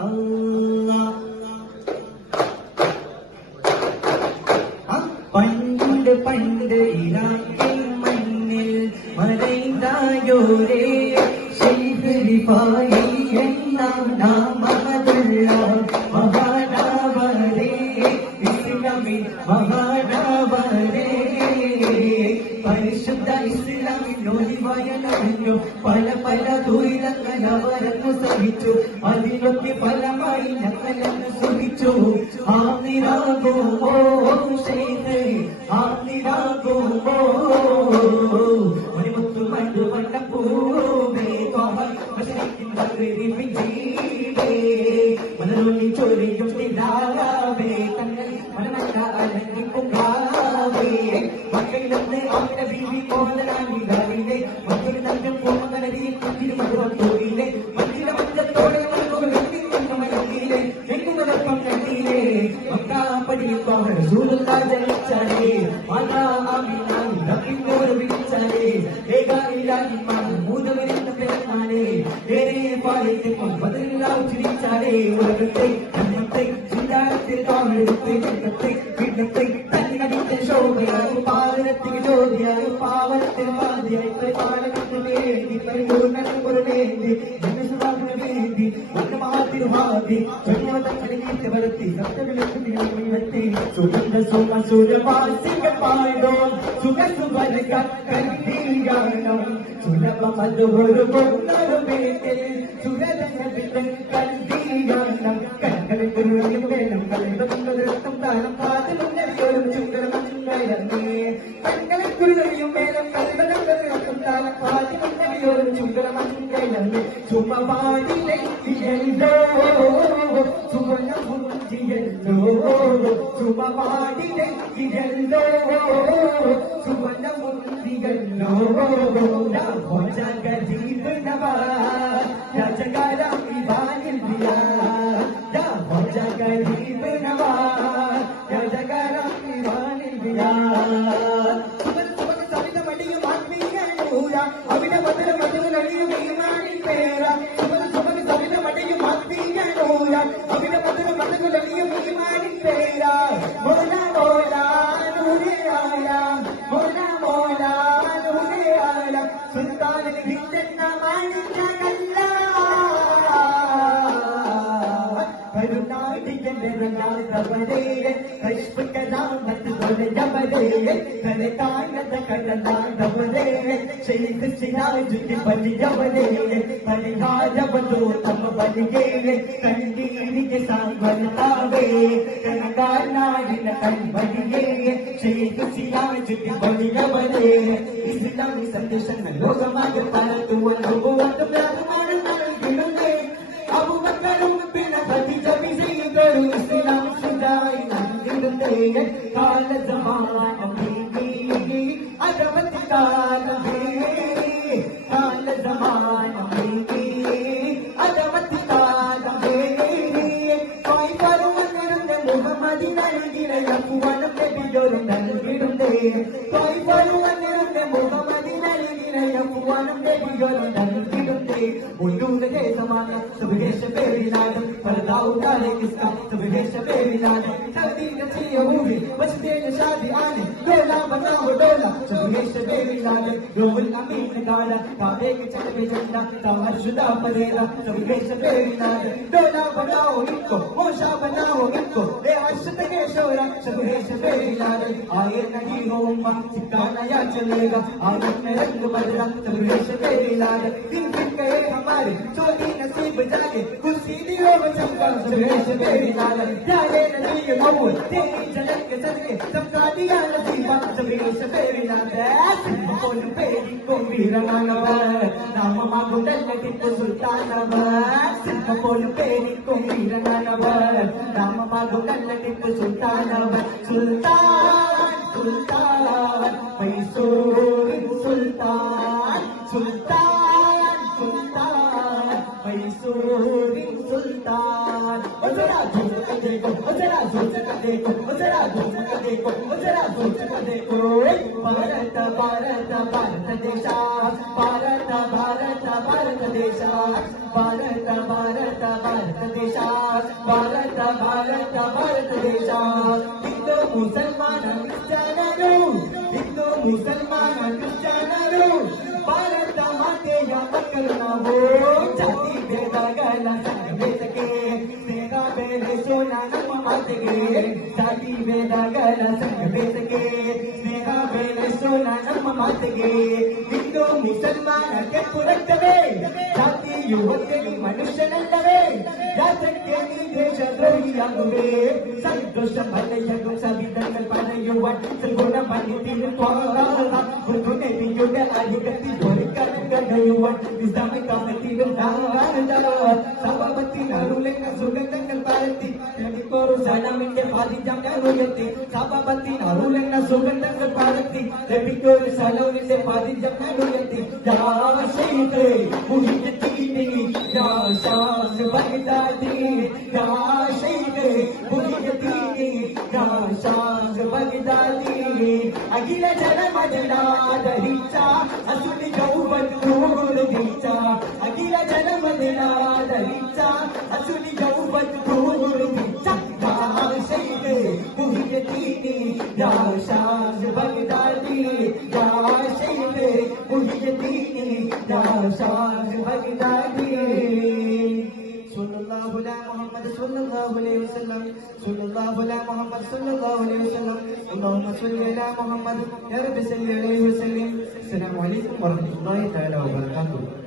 Allah. പണ്ട് പണ്ട് ഇറാഖിൽ മണ്ണിൽ മറൈന്തായോരേ ശൈഖ് റിഫായി എന്നാം നാമമുള്ള മഹാനാവരേ ഇസ്ലാമിൻ മഹാനാവരേ പരിശുദ്ധ ഇസ്ലാമിൻ ഒലിവായ നബിയോ പല പല ദുരിതങ്ങൾ അവരನ್ನು സഹിച്ചു അതിലൊക്കെ ഫലമായി ഞങ്ങളെന്ന് സുഖിച്ചു ആമിരാകുമോ ശൈഖ് ആമിരാകുമോ മണിമുത്തു മണ്ടു വണ്ണപ്പൂവേ മനോലി ചൊരിയും നിലാവേ തങ്ങൾ മനമല്ല അലങ്ങിപ്പുകാവേ മക്കളിലൊന്ന് അവരുടെ ബീവി മോഹനാമികാവിലെ മക്കൾ തഞ്ചം പൂമകനരിയിൽ കുഞ്ഞിന് മധുരത്തോടിയിലെ മഞ്ഞിലെ മഞ്ചത്തോടെ മലയിലെ എങ്ങുമലപ്പം കണ്ടിയിലെ മക്കാപ്പടിയിൽ പാവൻ സൂര്യത്താ ജനിച്ചാലേ മാതാ ആമിനാൻ റബ്ബിനോട് വിളിച്ചാലേ ഏകായിലാഹിമാൻ മൂതവരെന്ന പെരുമാനേ ഏറെ പാലിക്കും ബദറിലാവ് ചിരിച്ചാലേ ഉലകത്തെ ജന്മത്തെ ചിന്താരത്തിൽ കാവെടുത്ത് ജന്മത്തെ പിന്നത്തെ തന്നിനടിച്ച ശോഭയായി പാവനത്തിൽ ജ്യോതിയായി പാവനത്തിൽ വാദിയായി പരിപാലനത്തിന് വേണ്ടി പരിപൂർണ്ണനും ഒരു വേണ്ടി ജനസുധാവിന് വേണ്ടി മാതിരുമാതി ചൊല്ലുവതങ്ങളിലേക്ക് വരുത്തി സത്യവിലത്തി സുഗന്ധ സുമ സുരവാസിക പാടോ സുഖ സുവരക കണ്ടീയാണം സുലഭമതൊരു കൊന്നൊരു വീട്ടിൽ സുരതങ്ങൾ കണ്ടീയാണം കരകളിൽ കുരുവിയും വേണം കളിവന്നൊരിടത്തും താരം പാതിലുന്നൊരു ചുങ്കരം ചുങ്കരന്നേ കരകളിൽ കുരുവിയും വേണം കളിവന്നൊരിടത്തും താരം പാതിലുന്നൊരു ചുങ്കരം ചുങ്കരന്നേ ചുമവാടിലെ ിയല്ലോ ചുവന്ന മുഞ്ചിയല്ലോ ചുമവാടിലെ ിയല്ലോ ചുവന്ന മുഞ്ചിയല്ലോ രാജീവ് നവാ രാജകാലം ഇവാനിൽ ദിയാ രാജീവ് നവാ രാജകാലം ഇവാനിൽ ദിയാ സവിത മടിയും ആത്മീയൂര അവിടെ മധുര മധുര നടിയും ഈമാനിൽ പേര സവിത മടിയും ആത്മീയൂര അവിടെ മധുര മധുര നടിയും ഈമാനിൽ പേര മോല മോല നൂരയായ മോല മോല നൂരയായ സുൽത്താനിന് വിറ്റെന്ന മാണിക്കല്ല കരുനാടിക്കന്റെ രംഗാതവരേ കൈഷ്പകരാമത്ത് തൊലഞ്ഞവരേ കരകാനത കടനാടവരേ ശൈഖ് സിരാജുക്ക് ബലിയവരേ പരിഹാരവതോ തമ ബലിയേ കണ്ടീരിക്ക് സാങ്വലതാവേ കനകാനാടിന കൺവലിയേ ശൈഖ് സിരാജുക്ക് ബലിയവരേ ഇസ്ലാമി സന്ദേശങ്ങൾ ലോകമാകെ പരത്തുവാൻ ലോകവാദം രാജമാണ് നൽകിടുന്നേ അബൂബക്കറും പിന്നെ ഖദീജ ബിസിയും ഇസ്ലാം സുദായി നൽകിടുന്നേ കാലസമാനം അരവത്തി കാലമേ കാലസമാനം അരവത്തി കാലമേ പരുവന്നിരുന്ന മുഹമ്മദി നൽകിടയപ്പുവനം ലഭിച്ചൊരു നൽകിടുന്നേ പരുവന്നിരുന്ന മുഹമ്മദി നൽകിടയപ്പുവനം ലഭിച്ചൊരു നൽകിടുന്നേ ഉള്ളൂർ ദേശമാണ് സുബേഷ പേരിലാണ് പരതാവുകാരെ കിസ്ക സുബേഷ പേരിലാണ് തകദീന ചെയ്യൂരി വസ്തേന ഷാദി ആനെ ഡോല ബനാവോ ഡോല സുബേഷ പേരിലാണ് രോമൽ അമീൻ കാല കാദേക്ക് ചലവെ ജണ്ട തമർഷുദ പരേല സുബേഷ പേരിലാണ് ഡോല ബനാവോ ഇनको മോശ ബനാവോ ഇनको ദേ അശ്ത के शोरा सुबेश പേരിലാണ് ആയേ नहीं होगा ठिकाना या चलेगा आनंद में रंग बदला सुबेश പേരിലാണ് दिन दिन कहे हमारे चोरी नसीब जागे कुर्सी दिलो चमका सुबेश പേരിലാണ് जाने नहीं मौत तेरी झलक के सदके सबका दिया नसीबा सुबेश പേരിലാണ് सिंह പേരി को വീരനാണവർ നാമമാകുണ്ടല്ല ടിപ്പു സുൽത്താനവർ സിംഹ പേരി को വീരനാണവർ നാമമാകുണ്ടല്ല ടിപ്പു സുൽത്താനവർ സുൽത്താൻ സുൽത്താൻ മൈസൂർ സുൽത്താൻ സുൽത്താൻ സുൽത്താൻ മൈസൂർ സുൽത്താൻ जरा झूठ कर देखो जरा झूठ कर देखो जरा झूठ कर देखो जरा झूठ कर देखो भारत भारत भारत देश भारत भारत भारत ದೇಶ ಭಾರತ ಭಾರತ ಭಾರತ ದೇಶ ಭಾರತ ಭಾರತ ಭಾರತ ದೇಶ ಹಿಂದೂ ಮುಸಲ್ಮಾನ ಕ್ರಿಶ್ಚಿಯನರು ಹಿಂದೂ ಮುಸಲ್ಮಾನ ಕ್ರಿಶ್ಚಿಯನರು ಭಾರತ ಮಾತೆಯ ಮಕ್ಕಳು ನಾವು ಜಾತಿ ಭೇದಗಳ ಸಂಘಟನೆಗೆ ಸ್ನೇಹ ಬೆಳೆಸೋಣ ನಮ್ಮ ಮಾತೆಗೆ ಜಾತಿ ಭೇದಗಳ ಸಂಘಟನೆಗೆ ಸ್ನೇಹ ಬೆಳೆಸೋಣ ನಮ್ಮ ಮಾತೆಗೆ ಹಿಂದೂ ಮುಸಲ್ಮಾನ ಕೆಂಪು ರಕ್ತವೇ ಜಾತಿ ಯುವಕನಿ ಮನುಷ್ಯನಲ್ಲವೇ ಯಾತಕ್ಕೆ ನೀ ದೇಶದ್ರೋಹಿಯಾಗುವೆ ಸಂತೋಷ ಮಲೆಯರು ಸವಿದಂಗಲ್ ಪಡೆಯುವ ಸಲ್ಗುಣ ಪಣಿತಿರುವಾಗ ಒಂದು ನೆವಿಯುಡೆ ಅಧಿಗತಿ ದೊರೆಯುವ ನಿಜಾಮಿ ಕಾಮತಿರು ನಾದ ಸಭಾಪತಿ ನರುಲೆಂಗ ಸುಗಂಧಂಗಲ್ ಪಾರತಿ ನಡಿಕೋರು ಸಡಮಿಂಡೆ ಪಾದಿ ಜಂಗರುಯತಿ ಸಭಾಪತಿ ನರುಲೆಂಗ ಸುಗಂಧಂಗಲ್ ಪಾರತಿ ನಡಿಕೋರು ಸಡಮಿಂಡೆ ಪಾದಿ ಜಂಗರುಯತಿ ಯಾ ಶೈಖೆ ಮುಹಿದ್ದೀನಿ ಯಾ ಶಾಸ್ ಬಗ್ದಾದಿ ಯಾ ಶೈಖೆ ಮುಹಿದ್ದೀನಿ ಯಾ ಶಾಸ್ ಬಗ್ದಾದಿ ಅಖಿಲ ಜನಮದನಾದರಿಚ ಅಸುನಿ ಗೌಬತ್ತು ಗುರುದಿಚ ಅಖಿಲ ಜನಮದನಾದರಿಚ ಅಸುನಿ ಗೌಬತ್ತು ಗುರುದಿಚ ಯಾ ಶೈಖೆ ಮುಹಿದ್ದೀನಿ ಯಾ ಶಾಸ್ ಬಗ್ದಾದಿ ಯಾ ಶೈಖೆ ಮುಹಿದ್ದೀನಿ ಯಾ ಶಾಸ್ ಬಗ್ದಾದಿ सल्लल्लाहु अला मुहम्मद सल्लल्लाहु अलैहि वसल्लम सल्लल्लाहु अला मुहम्मद सल्लल्लाहु अलैहि वसल्लम अल्लाहुम्मा सल्लि अला मुहम्मद या रब्बी सल्लि अलैहि वसल्लम अस्सलामु अलैकुम वरहमतुल्लाहि तआला वबरकातुहू।